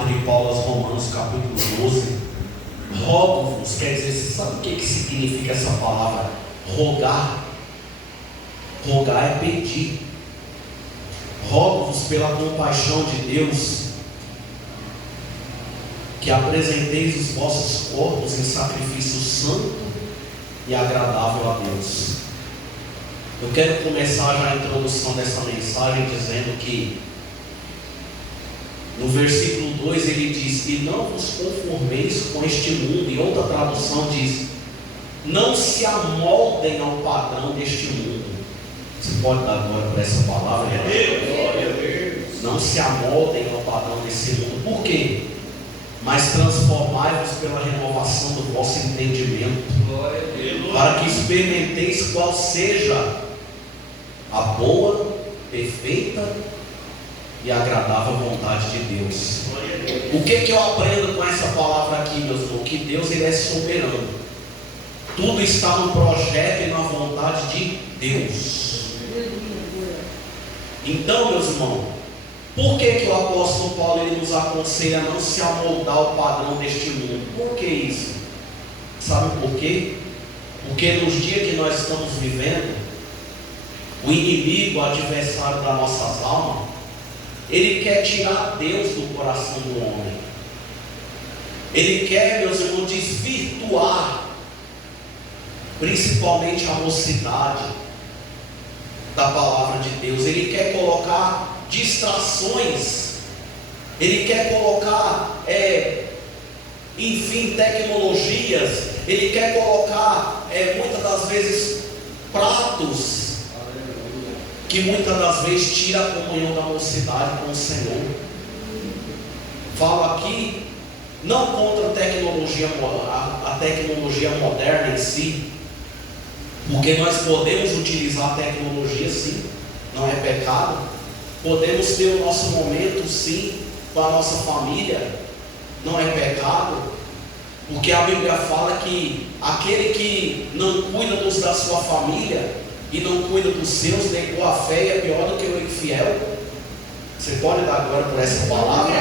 carta de Paulo aos Romanos, capítulo 12. Rogo-vos, quer dizer, você sabe o que significa essa palavra? Rogar. Rogar é pedir. Rogo-vos pela compaixão de Deus, que apresenteis os vossos corpos em sacrifício santo e agradável a Deus. Eu quero começar já a introdução dessa mensagem dizendo que no versículo 2 ele diz: e não vos conformeis com este mundo. E outra tradução diz: não se amoldem ao padrão deste mundo. Você pode dar glória por essa palavra? Não se amoldem ao padrão desse mundo. Por quê? Mas transformai-vos pela renovação do vosso entendimento, para que experimenteis qual seja a boa, perfeita e agradável vontade de Deus. O que eu aprendo com essa palavra aqui, meus irmãos? Que Deus, ele é soberano. Tudo está no projeto e na vontade de Deus. Então, meus irmãos, por que o apóstolo Paulo ele nos aconselha a não se amoldar ao padrão deste mundo? Por que isso? Sabe por quê? Porque nos dias que nós estamos vivendo, o inimigo, o adversário das nossas almas, ele quer tirar Deus do coração do homem. Ele quer, meus irmãos, desvirtuar principalmente a mocidade da palavra de Deus. Ele quer colocar distrações, ele quer colocar tecnologias, ele quer colocar muitas das vezes pratos que muitas das vezes tira a comunhão da mocidade com o Senhor. Falo aqui não contra a tecnologia moderna em si, porque nós podemos utilizar a tecnologia sim, não é pecado. Podemos ter o nosso momento sim com a nossa família, não é pecado, porque a Bíblia fala que aquele que não cuida da sua família e não cuida dos seus, negou a fé e é pior do que o infiel. Você pode dar glória por essa palavra?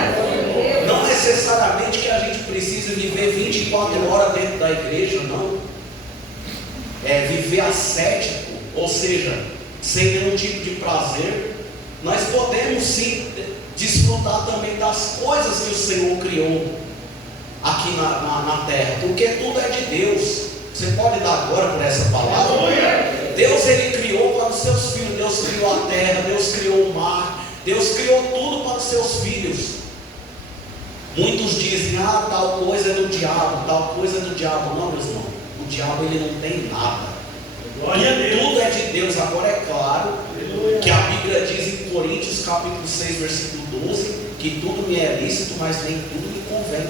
Não necessariamente que a gente precise viver 24 horas dentro da igreja, não. É viver ascético, ou seja, sem nenhum tipo de prazer. Nós podemos sim desfrutar também das coisas que o Senhor criou aqui na terra, porque tudo é de Deus. Você pode dar glória por essa palavra? Deus, ele criou para os seus filhos. Deus criou a terra, Deus criou o mar, Deus criou tudo para os seus filhos. Muitos dizem: tal coisa é do diabo, tal coisa é do diabo. Não, meus irmãos, o diabo ele não tem nada. Tudo é de Deus. Agora é claro que a Bíblia diz em Coríntios capítulo 6 versículo 12 que tudo me é lícito, mas nem tudo me convém.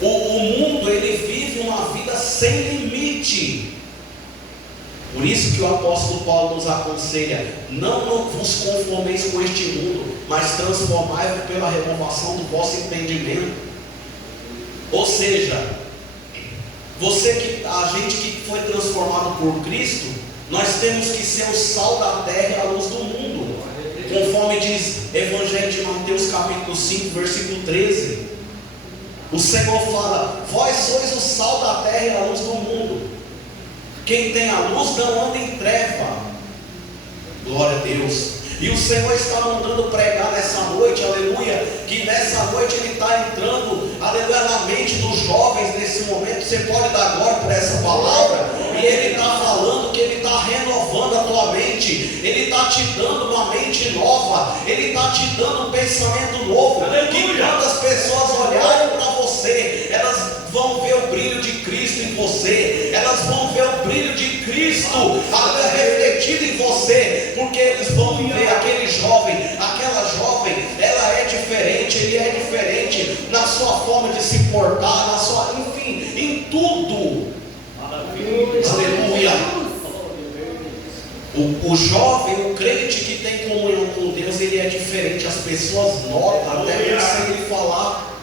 O mundo ele vive uma vida sem limite. Por isso que o apóstolo Paulo nos aconselha: não vos conformeis com este mundo, mas transformai-vos pela renovação do vosso entendimento. Ou seja, a gente que foi transformado por Cristo, nós temos que ser o sal da terra e a luz do mundo, conforme diz Evangelho de Mateus capítulo 5 versículo 13. O Senhor fala: vós sois o sal da terra e a luz do mundo. Quem tem a luz não anda em treva. Glória a Deus. E o Senhor está mandando pregar nessa noite, aleluia, que nessa noite Ele está entrando, aleluia, na mente dos jovens nesse momento. Você pode dar glória por essa palavra. E Ele está falando que Ele está renovando a tua mente, Ele está te dando uma mente nova, Ele está te dando um pensamento novo, que quando as pessoas olharem para você, elas vão ver o brilho de Cristo em você, elas vão ver o brilho de Cristo refletido em você, porque eles vão ver aquele jovem, aquela jovem, ela é diferente, ele é diferente na sua forma de se portar, na sua, enfim, em tudo. Aleluia. O jovem, o crente que tem comunhão com Deus, ele é diferente, as pessoas notam, até mesmo sem ele falar.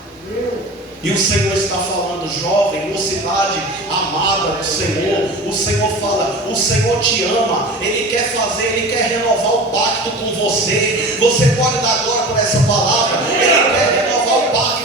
E o Senhor está falando: jovem, mocidade amada do Senhor. O Senhor fala: o Senhor te ama, Ele quer fazer, Ele quer renovar o pacto com você. Você pode dar glória por essa palavra. Ele quer renovar o pacto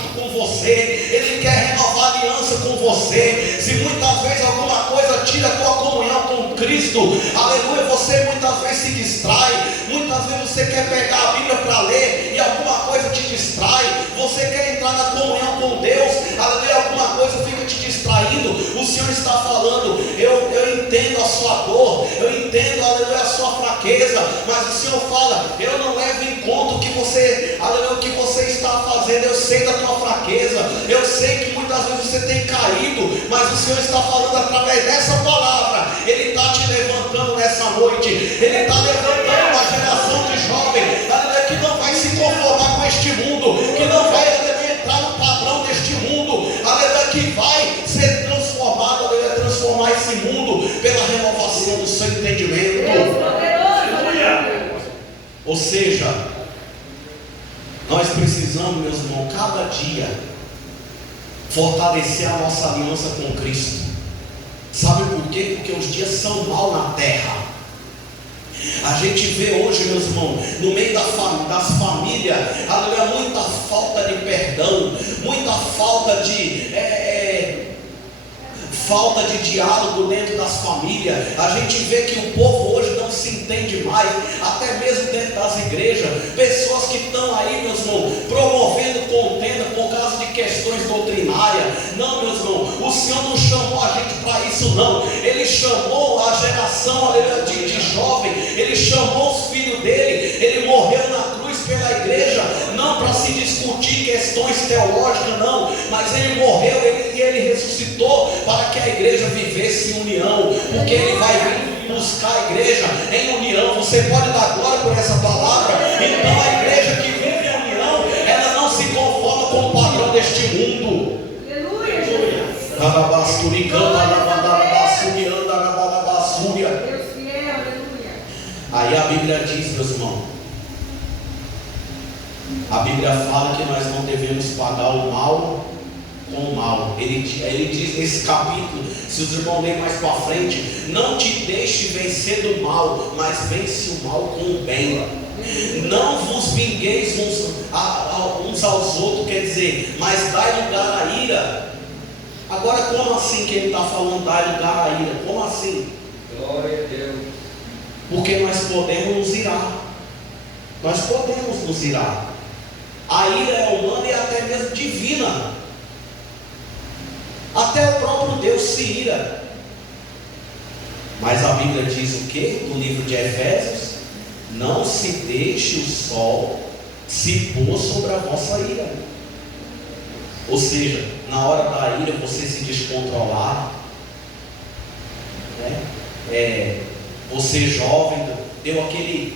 Cristo. Aleluia. Você muitas vezes se distrai, muitas vezes você quer pegar a Bíblia para ler e alguma coisa te distrai. Você quer entrar na comunhão com Deus, aleluia, alguma coisa fica te distraindo. O Senhor está falando: eu entendo a sua dor, eu entendo, aleluia, a sua fraqueza, mas o Senhor fala: eu não levo em conta o que você, aleluia, o que você está fazendo. Eu sei da tua fraqueza, eu sei que muitas vezes você tem caído, mas o Senhor está falando através dessa palavra. Ele está te levantando nessa noite, Ele está levantando uma geração de jovens, aleluia, que não vai se conformar com este mundo, que não vai, aleluia, entrar no padrão deste mundo, aleluia, que vai ser transformado, aleluia, transformar esse mundo pela renovação do seu entendimento. Ou seja, nós precisamos, meus irmãos, cada dia fortalecer a nossa aliança com Cristo. Sabe por quê? Porque os dias são maus na terra. A gente vê hoje, meus irmãos, no meio das famílias, aleluia, muita falta de perdão, muita falta de diálogo dentro das famílias. A gente vê que o povo hoje não se entende mais, até mesmo dentro das igrejas. Pessoas que estão aí, meus irmãos, promovendo contenda por causa de questões doutrinárias. Não, meus irmãos, o Senhor não chamou a gente para isso, não. Ele chamou a geração, aleluia, de jovem. Ele chamou os filhos dele. Ele morreu na cruz pela igreja, não para se discutir questões teológicas, não, mas ele morreu e ele ressuscitou para que a igreja vivesse em união, porque ele vai vir buscar a igreja em união. Você pode dar glória por essa palavra? Então a igreja que vive em união, ela não se conforma com o padrão deste mundo. Aí a Bíblia diz, meus irmãos, a Bíblia fala que nós não devemos pagar o mal com o mal. Ele diz nesse capítulo, se os irmãos lerem mais para frente: não te deixe vencer do mal, mas vence o mal com o bem. Não vos vingueis uns aos outros, quer dizer, mas dai lugar à ira. Agora, como assim que ele está falando dai lugar à ira? Como assim? Glória a Deus. Porque nós podemos nos irar. Nós podemos nos irar. A ira é humana e até mesmo divina. Até o próprio Deus se ira. Mas a Bíblia diz o que? No livro de Efésios: não se deixe o sol se pôr sobre a vossa ira. Ou seja, na hora da ira você se descontrolar, né? Você jovem, deu aquele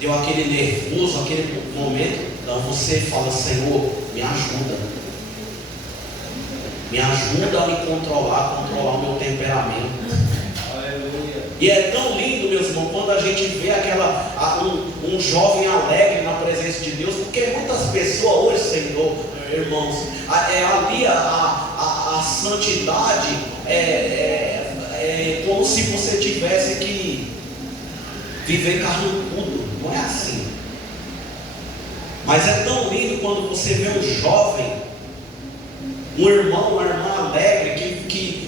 nervoso, aquele momento, então você fala: Senhor, me ajuda a me controlar o meu temperamento. Aleluia. E é tão lindo, meus irmãos, quando a gente vê um jovem alegre na presença de Deus, porque muitas pessoas hoje, Senhor, irmãos, ali a santidade é como se você tivesse que viver carrancudo. Não é assim. Mas é tão lindo quando você vê um jovem, um irmão, uma irmã alegre,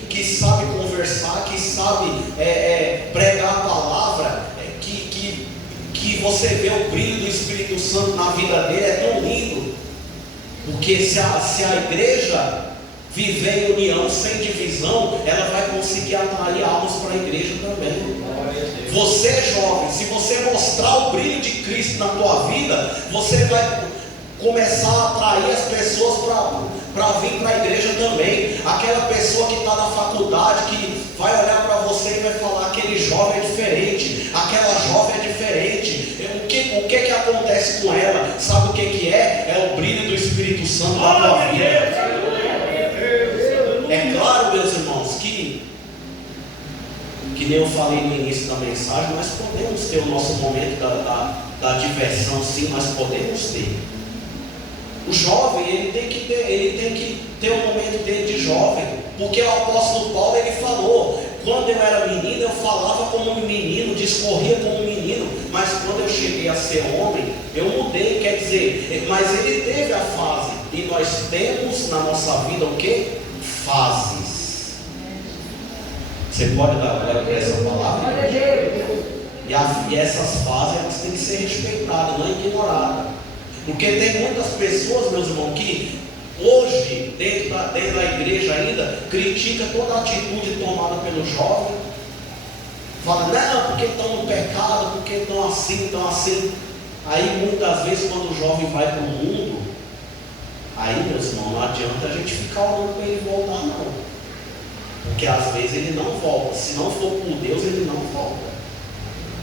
que sabe conversar, que sabe pregar a palavra, que você vê o brilho do Espírito Santo na vida dele. É tão lindo, porque se a igreja viver em união, sem divisão, ela vai conseguir atrair almas para a igreja também. Você, jovem, se você mostrar o brilho de Cristo na tua vida, você vai começar a atrair as pessoas para vir para a igreja também. Aquela pessoa que está na faculdade, que vai olhar para você e vai falar: aquele jovem é diferente, aquela jovem é diferente. O que acontece com ela? Sabe o que é? É o brilho do Espírito Santo na tua vida. É claro, meus irmãos, que nem eu falei no início da mensagem, nós podemos ter o nosso momento da diversão, sim, nós podemos ter. O jovem, ele tem que ter o momento dele de jovem, porque o apóstolo Paulo, ele falou: quando eu era menino, eu falava como um menino, discorria como um menino, mas quando eu cheguei a ser homem, eu mudei. Quer dizer, mas ele teve a fase, e nós temos na nossa vida o que? Fases. Você pode dar glória para essa palavra? E essas fases elas têm que ser respeitadas, não ignoradas. Porque tem muitas pessoas, meus irmãos, que hoje, dentro da igreja ainda, critica toda a atitude tomada pelo jovem. Fala, não, porque estão no pecado, porque estão assim, estão assim. Aí muitas vezes quando o jovem vai para o mundo, aí, meus irmãos, não adianta a gente ficar orando para ele voltar, não. Porque às vezes ele não volta. Se não for por Deus, ele não volta.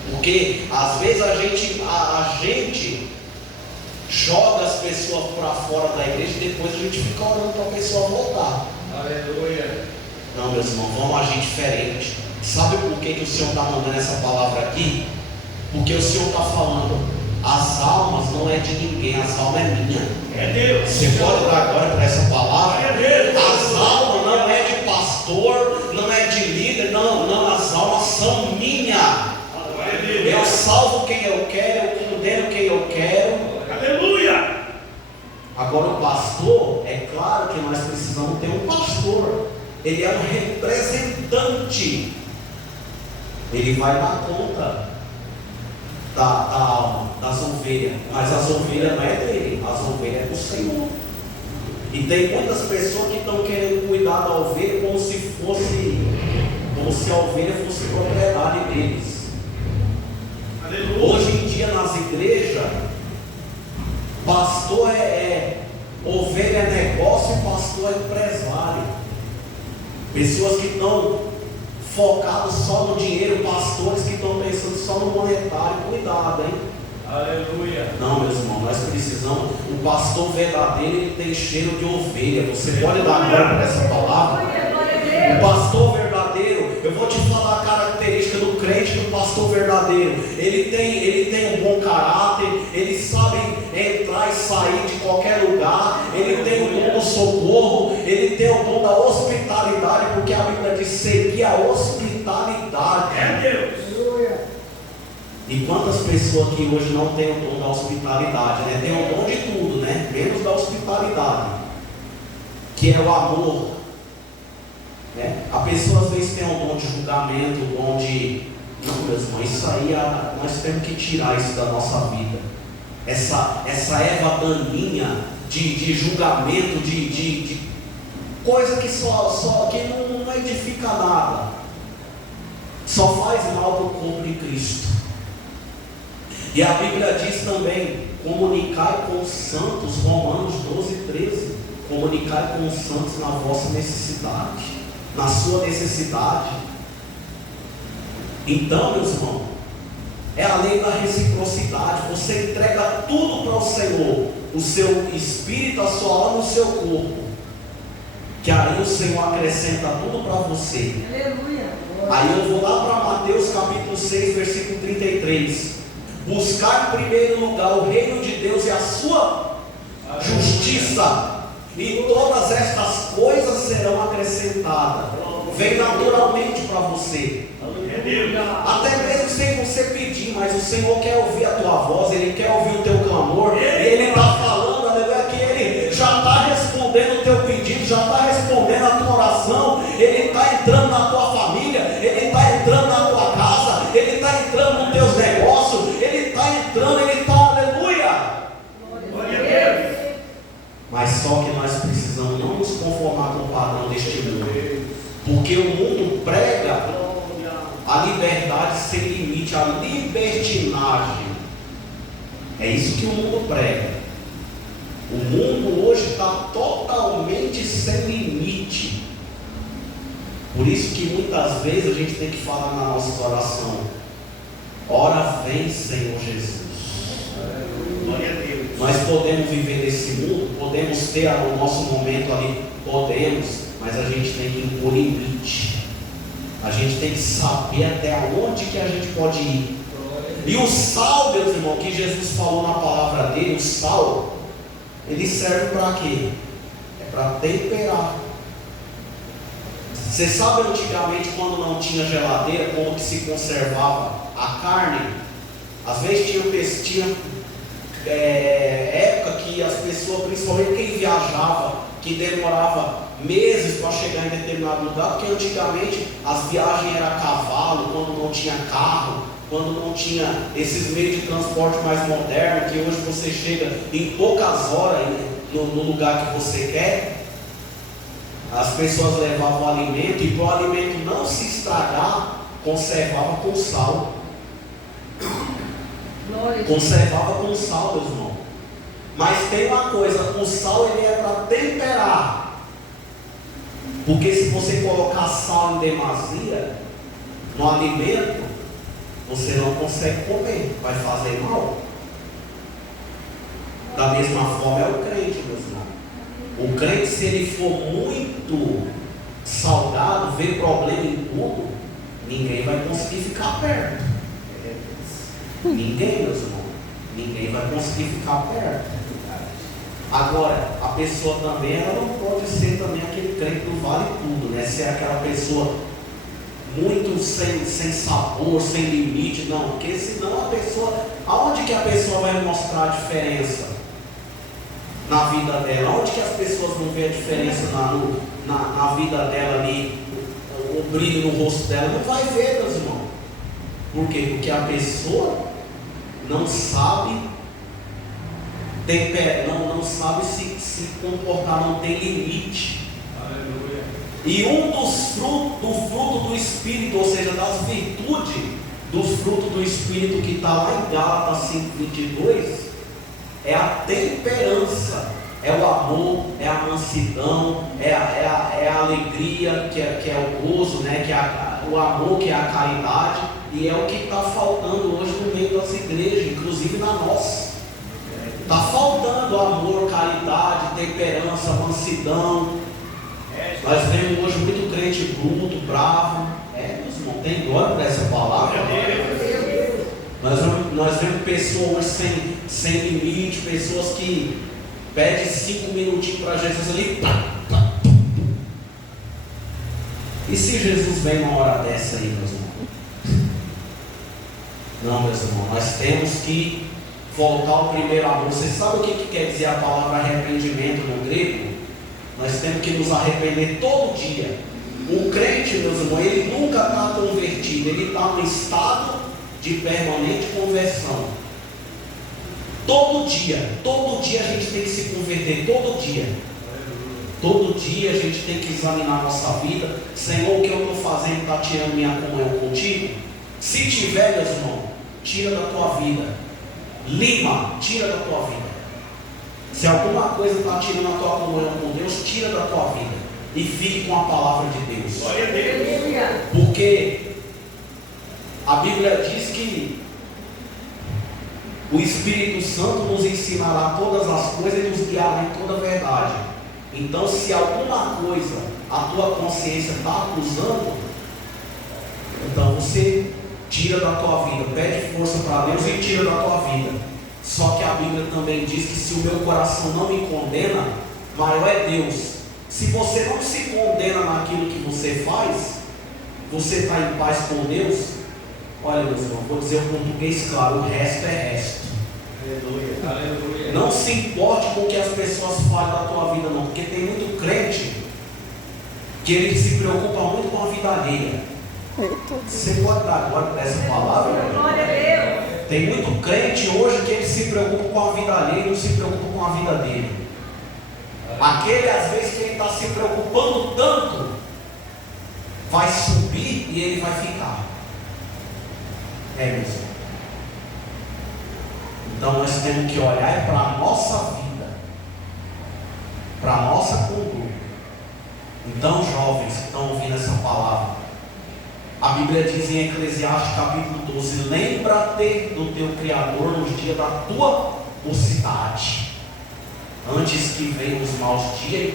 Porque às vezes a gente joga as pessoas para fora da igreja e depois a gente fica orando para a pessoa voltar. Aleluia. Não, meus irmãos, vamos agir diferente. Sabe por que o Senhor está mandando essa palavra aqui? Porque o Senhor está falando, as almas não é de ninguém, as almas é minha. É Deus. Você pode dar agora para essa palavra? É Deus. As almas não é de pastor, não é de líder, não, as almas são minhas. Eu salvo quem eu quero, eu condeno quem eu quero. Aleluia. Agora o pastor, é claro que nós precisamos ter um pastor. Ele é um representante. Ele vai dar conta da alma, das ovelhas. Mas as ovelhas não é dele, as ovelhas é do Senhor. E tem muitas pessoas que estão querendo cuidar da ovelha como se a ovelha fosse propriedade deles. Hoje em dia nas igrejas, pastor ovelha é negócio e pastor é empresário. Pessoas que estão focadas só no dinheiro, pastores que estão pensando só no monetário. Cuidado, hein? Aleluia. Não, meus irmãos, nós precisamos. O pastor verdadeiro, ele tem cheiro de ovelha. Você pode dar glória para essa palavra? O pastor verdadeiro, eu vou te falar a característica do crente do pastor verdadeiro. Ele tem um bom caráter, ele sabe entrar e sair de qualquer lugar, ele tem o dom do socorro, ele tem o dom da hospitalidade, porque a Bíblia diz seguir a hospitalidade. É Deus. E quantas pessoas que hoje não têm o dom da hospitalidade, né? Tem o dom de tudo, né? Menos da hospitalidade, que é o amor. A pessoa às vezes tem um dom de julgamento, um dom de... Não, meus irmãos, isso aí nós temos que tirar isso da nossa vida. Essa erva daninha de julgamento, de coisa que só que não edifica nada, só faz mal para o corpo de Cristo. E a Bíblia diz também, comunicai com os santos, Romanos 12:13, comunicai com os santos na vossa necessidade, na sua necessidade. Então, meus irmãos, é a lei da reciprocidade. Você entrega tudo para o Senhor, o seu espírito, a sua alma e o seu corpo, que aí o Senhor acrescenta tudo para você. Aleluia. Aí eu vou lá para Mateus capítulo 6, versículo 33. Buscar em primeiro lugar o reino de Deus e a sua justiça, e todas estas coisas serão acrescentadas. Vem naturalmente para você, até mesmo sem você pedir. Mas o Senhor quer ouvir a tua voz, Ele quer ouvir o teu clamor. Ele está falando, aleluia, que Ele já está respondendo o teu pedido, já está respondendo a tua oração. Ele está entrando na tua família, Ele está entrando na tua casa, Ele está entrando nos teus negócios, Ele está entrando, Ele está, aleluia. Mas só que nós precisamos não nos conformar com o padrão deste mundo, porque o mundo prega a liberdade sem limite, a libertinagem. É isso que o mundo prega. O mundo hoje está totalmente sem limite. Por isso que muitas vezes a gente tem que falar na nossa oração: ora vem, Senhor Jesus. Glória a Deus. Nós podemos viver nesse mundo, podemos ter o nosso momento ali, podemos, mas a gente tem que impor limite. A gente tem que saber até onde que a gente pode ir. E o sal, meus irmãos, que Jesus falou na palavra dele, o sal, ele serve para quê? É para temperar. Você sabe antigamente, quando não tinha geladeira, como que se conservava a carne? Às vezes tinha época que as pessoas, principalmente quem viajava, que demorava meses para chegar em determinado lugar, porque antigamente as viagens eram a cavalo, quando não tinha carro, quando não tinha esses meios de transporte mais modernos, que hoje você chega em poucas horas no lugar que você quer. As pessoas levavam o alimento e para o alimento não se estragar, conservava com sal. Conservava com sal, meus irmãos. Mas tem uma coisa, o sal ele é para temperar. Porque se você colocar sal em demasia no alimento, você não consegue comer, vai fazer mal. Da mesma forma é o crente, meus irmãos. O crente, se ele for muito salgado, vê problema em tudo, ninguém vai conseguir ficar perto. Ninguém, meus irmãos. Ninguém vai conseguir ficar perto. Agora, a pessoa também, ela não pode ser também aquele crente do vale tudo, né? Ser aquela pessoa muito sem sabor, sem limite, não. Porque senão a pessoa, aonde que a pessoa vai mostrar a diferença na vida dela? Onde que as pessoas não veem a diferença na vida dela ali, o brilho no rosto dela? Não vai ver, meus irmãos. Por quê? Porque a pessoa não sabe não sabe se comportar, não tem limite. Aleluia. E um dos frutos do Espírito, ou seja, das virtudes dos frutos do Espírito que está lá em Gálatas 5:22, é a temperança, é o amor, é a mansidão, é a alegria, que é o gozo, né? Que é o amor, que é a caridade, e é o que está faltando hoje no meio das igrejas, inclusive na nossa. Está faltando amor, caridade, temperança, mansidão. Nós vemos hoje muito crente bruto, bravo. Meus irmãos, tem glória para essa palavra. Nós vemos pessoas sem limite, pessoas que pedem 5 minutinhos para Jesus ali. E se Jesus vem uma hora dessa aí, meus irmãos? Não, meus irmãos, nós temos que voltar ao primeiro amor. Você sabe o que quer dizer a palavra arrependimento no grego? Nós temos que nos arrepender todo dia. O crente, meus irmãos, ele nunca está convertido, ele está no estado de permanente conversão. Todo dia a gente tem que se converter, todo dia. Todo dia a gente tem que examinar a nossa vida. Senhor, o que eu estou fazendo está tirando minha comunhão contigo? Se tiver, meus irmãos, tira da tua vida. Lima, tira da tua vida. Se alguma coisa está tirando a tua comunhão com Deus, tira da tua vida e fique com a palavra de Deus. Glória a Deus. Porque a Bíblia diz que o Espírito Santo nos ensinará todas as coisas e nos guiará em toda a verdade. Então, se alguma coisa a tua consciência está acusando, então você tira da tua vida, pede força para Deus e tira da tua vida. Só que a Bíblia também diz que se o meu coração não me condena, maior é Deus. Se você não se condena naquilo que você faz, você está em paz com Deus. Olha, meus irmãos, vou dizer o português claro, o resto é resto. Aleluia. Aleluia. Não se importe com o que as pessoas falam da tua vida, não, porque tem muito crente que ele se preocupa muito com a vida alheia. Você pode dar glória para essa palavra? Glória a Deus. Tem muito crente hoje que ele se preocupa com a vida alheia e não se preocupa com a vida dele. Aquele, às vezes, que ele está se preocupando tanto, vai subir e ele vai ficar. É mesmo. Então nós temos que olhar para a nossa vida, para a nossa conduta. Então, jovens que estão ouvindo essa palavra, a Bíblia diz em Eclesiastes capítulo 12: lembra-te do teu Criador nos dias da tua mocidade, antes que venham os maus dias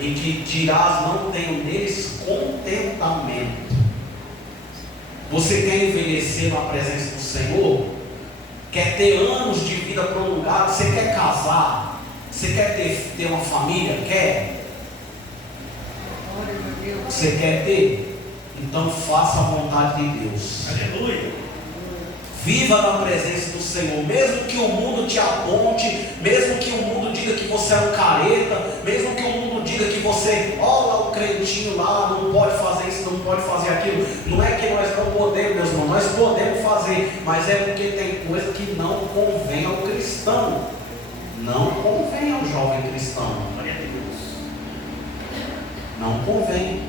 e que dirás, não tenho neles contentamento. Você quer envelhecer na presença do Senhor? Quer ter anos de vida prolongada? Você quer casar? Você quer ter uma família? Quer? Você quer ter? Então faça a vontade de Deus. Aleluia. Viva na presença do Senhor, mesmo que o mundo te aponte, mesmo que o mundo diga que você é um careta, mesmo que o mundo diga que você você, olha o crentinho lá, não pode fazer isso, não pode fazer aquilo. Não é que nós não podemos, meus irmãos, nós podemos fazer, mas é porque tem coisa que não convém ao cristão. Não convém ao jovem cristão. Glória a Deus. Não convém.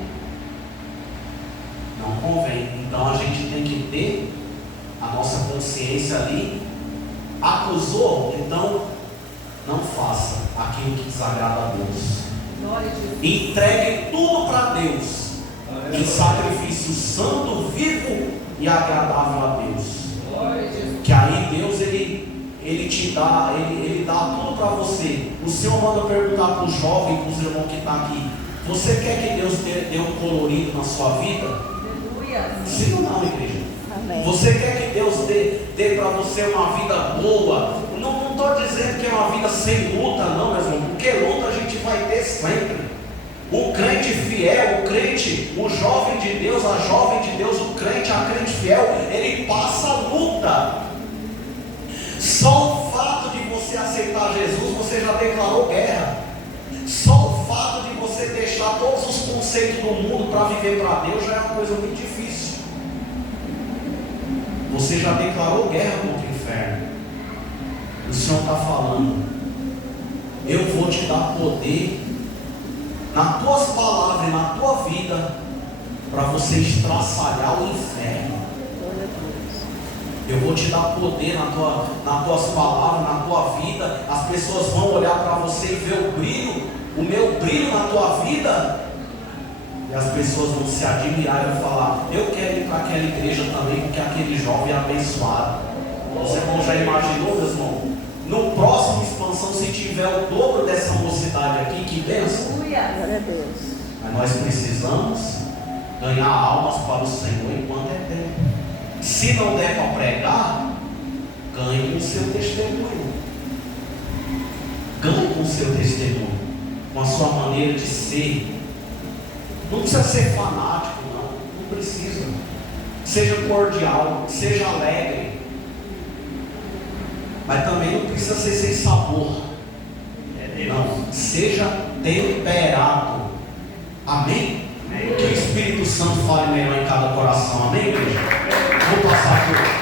Não convém. Então a gente tem que ter a nossa consciência ali. Acusou, então não faça aquilo que desagrada a Deus. Entregue tudo para Deus em sacrifício santo, vivo e agradável a Deus. Que aí Deus ele te dá, ele dá tudo para você. O Senhor manda perguntar para os jovens, para os irmãos que estão aqui: você quer que Deus dê um colorido na sua vida? Sim ou não, igreja? Amém. Você quer que Deus dê para você uma vida boa? Não estou dizendo que é uma vida sem luta, não, meu irmão, porque luta a gente vai ter sempre. O crente fiel, o crente, o jovem de Deus, a jovem de Deus, o crente, a crente fiel, ele passa luta. Só o fato de você aceitar Jesus, você já declarou guerra. Só o fato de você deixar todos os conceitos do mundo para viver para Deus já é uma coisa muito difícil. Você já declarou guerra contra o inferno. O Senhor está falando: eu vou te dar poder nas tuas palavras e na tua vida para você estraçalhar o inferno. Eu vou te dar poder nas tuas palavras, na tua vida. As pessoas vão olhar para você e ver o meu brilho na tua vida. E as pessoas vão se admirar e vão falar: eu quero ir para aquela igreja também, porque aquele jovem é abençoado. Você já imaginou, meus irmãos? No próximo expansão, se tiver o dobro dessa mocidade aqui, que bênção. Glória a Deus. Mas nós precisamos ganhar almas para o Senhor enquanto é tempo. Se não der para pregar, ganhe com o seu testemunho. Ganhe com o seu testemunho, com a sua maneira de ser. Não precisa ser fanático, não precisa. Seja cordial, seja alegre, mas também não precisa ser sem sabor. Não, seja temperado. Amém? Que o Espírito Santo fale melhor em cada coração. Amém, igreja? Vou passar aqui.